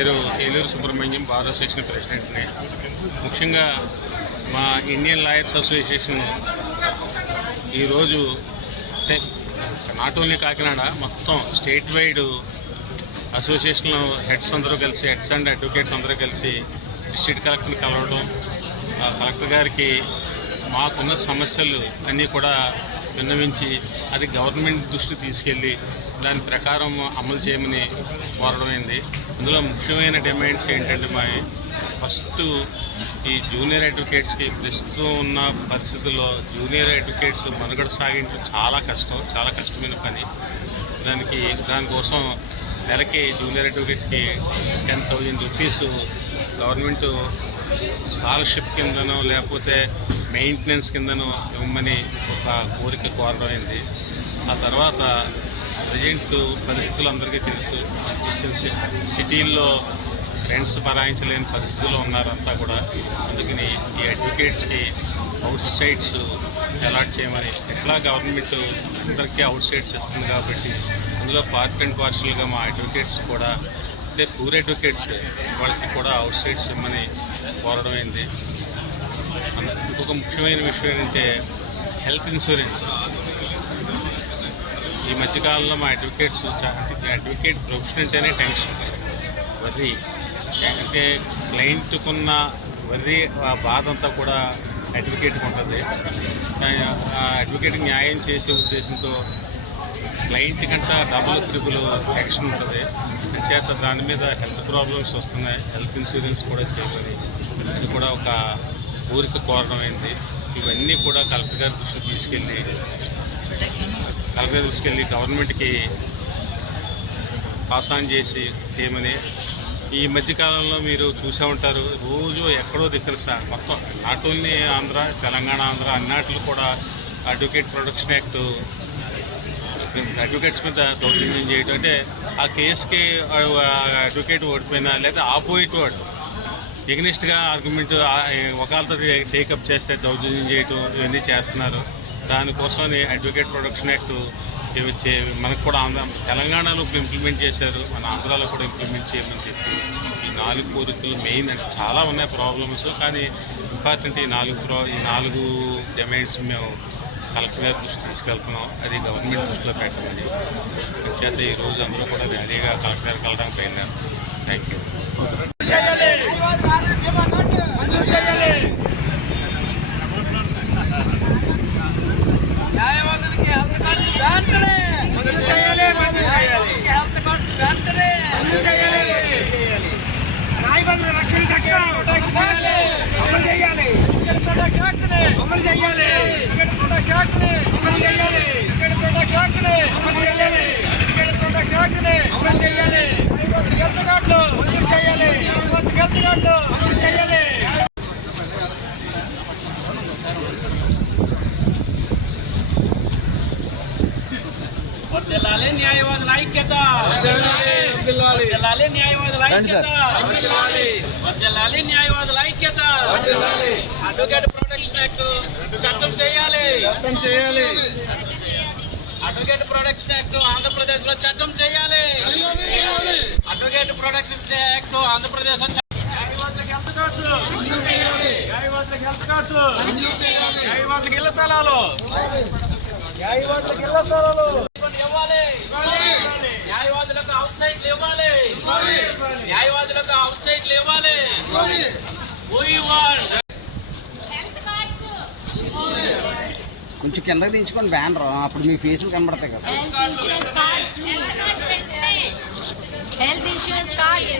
పేరు Eluru Subrahmanyam, bar association ప్రెసిడెంట్ని. ముఖ్యంగా మా ఇండియన్ లాయర్స్ అసోసియేషన్ ఈరోజు అంటే నాట్ ఓన్లీ కాకినాడ, మొత్తం స్టేట్ వైడ్ అసోసియేషన్ హెడ్స్ అందరూ కలిసి, హెడ్స్ అండ్ అడ్వకేట్స్ అందరూ కలిసి డిస్ట్రిక్ట్ కలెక్టర్ని కలవడం, కలెక్టర్ గారికి మాకున్న సమస్యలు అన్నీ కూడా విన్నవించి అది గవర్నమెంట్ దృష్టికి తీసుకెళ్ళి దాని ప్రకారం అమలు చేయమని కోరడమైంది. అందులో ముఖ్యమైన డిమాండ్స్ ఏంటంటే ఫస్ట్ ఈ జూనియర్ అడ్వకేట్స్కి ప్రస్తుతం ఉన్న పరిస్థితుల్లో జూనియర్ అడ్వకేట్స్ మనుగడ సాగించడం చాలా కష్టమైన పని. దానికోసం నెలకి జూనియర్ అడ్వకేట్స్కి 10,000 రూపీస్ గవర్నమెంట్ స్కాలర్షిప్ కిందనో లేకపోతే మెయింటెనెన్స్ కిందనో ఇవ్వమని ఒక కోరిక కోరడమైంది. ఆ తర్వాత ప్రజెంట్ పరిస్థితులు అందరికీ తెలుసు, సిటీల్లో రెంట్స్ భరాయించలేని పరిస్థితుల్లో ఉన్నారంతా కూడా. అందుకని ఈ అడ్వకేట్స్కి అవుట్ సైడ్స్ అలాట్ చేయమని, ఎట్లా గవర్నమెంట్ అందరికీ అవుట్ సైడ్స్ ఇస్తుంది కాబట్టి అందులో పార్ట్ అండ్ పార్షల్గా మా అడ్వకేట్స్ కూడా, అంటే పూర్ అడ్వకేట్స్ వాళ్ళకి కూడా అవుట్ సైడ్స్ ఇవ్వమని కోరడమైంది. ఇంకొక ముఖ్యమైన విషయం ఏంటంటే హెల్త్ ఇన్సూరెన్స్. ఈ మధ్యకాలంలో మా అడ్వకేట్స్ అడ్వకేట్ ప్రొఫెషన్ అంటేనే టెన్షన్, వర్రీ. అంటే క్లయింట్కున్న వర్రీ, ఆ బాధ అంతా కూడా అడ్వకేట్కి ఉంటుంది. ఆ అడ్వకేట్కి న్యాయం చేసే ఉద్దేశంతో క్లయింట్ కంటే డబుల్ ట్రిపుల్ యాక్షన్ ఉంటుంది. చేత దాని మీద హెల్త్ ప్రాబ్లమ్స్ వస్తున్నాయి, హెల్త్ ఇన్సూరెన్స్ కూడా చేయమని అది కూడా ఒక ఊరికి కోరడమైంది. ఇవన్నీ కూడా కలెక్టర్ గారి దృష్టికి తీసుకెళ్ళి గవర్నమెంట్కి పాస్ ఆన్ చేసి చేయమని. ఈ మధ్యకాలంలో మీరు చూసే ఉంటారు, రోజు ఎక్కడో దిక్కున మొత్తం నాట్ ఓన్లీ ఆంధ్ర, తెలంగాణ, అన్నిటిలో కూడా అడ్వకేట్ ప్రొటెక్షన్ యాక్ట్ అడ్వకేట్స్ మీద దౌర్జన్యం చేయడం. అంటే ఆ కేసుకి అడ్వకేట్ ఓడిపోయినా లేదా ఆపోజిట్ వాడు ఎగ్నెస్ట్గా ఆర్గ్యుమెంట్ ఒకళ్ళతో టేకప్ చేస్తే దౌర్జన్యం చేయటం, ఇవన్నీ చేస్తున్నారు. దానికోసం అడ్వకేట్ ప్రొటెక్షన్ యాక్ట్ మనకు కూడా తెలంగాణలో ఇంప్లిమెంట్ చేశారు, మన ఆంధ్రాలో కూడా ఇంప్లిమెంట్ చేయమని చెప్పి ఈ 4 కోరికలు మెయిన్. అంటే చాలా ఉన్నాయి ప్రాబ్లమ్స్, కానీ ఇంపార్టెంట్ ఈ 4 డిమాండ్స్ మేము కలెక్టర్ గారి దృష్టి తీసుకెళ్తున్నాం. అది గవర్నమెంట్ దృష్టిలో పెట్టమని. చేత ఈరోజు అందరూ కూడా ర్యాలీగా కలెక్టర్ గారు కలవడానికి పోయినారు. Thank you. వర్ధిల్లాలి న్యాయవాదుల ఐక్యత, వర్ధిల్లాలి న్యాయవాదుల ఐక్యత, వర్ధిల్లాలి న్యాయవాదుల ఐక్యత. అడ్వకేట్ ప్రొటెక్షన్ యాక్ట్ చట్టం చేయాలి. అడ్వకేట్ ప్రొటెక్షన్ యాక్ట్ ఆంధ్రప్రదేశ్ లో చట్టం చేయాలి. అడ్వకేట్ ప్రొటెక్షన్ యాక్ట్ ఆంధ్రప్రదేశ్ లో న్యాయవాదులకు హెల్త్ కార్డ్స్, న్యాయవాదులకు ఇళ్ల స్థలాలు ఇవ్వాలి. న్యాయవాదులకు అవుట్ సైడ్లు ఇవ్వాలి. కొంచెం కిందకి దించుకొని బ్యానర్, అప్పుడు మీ ఫేసులు కనబడతాయి కదా. Health insurance cards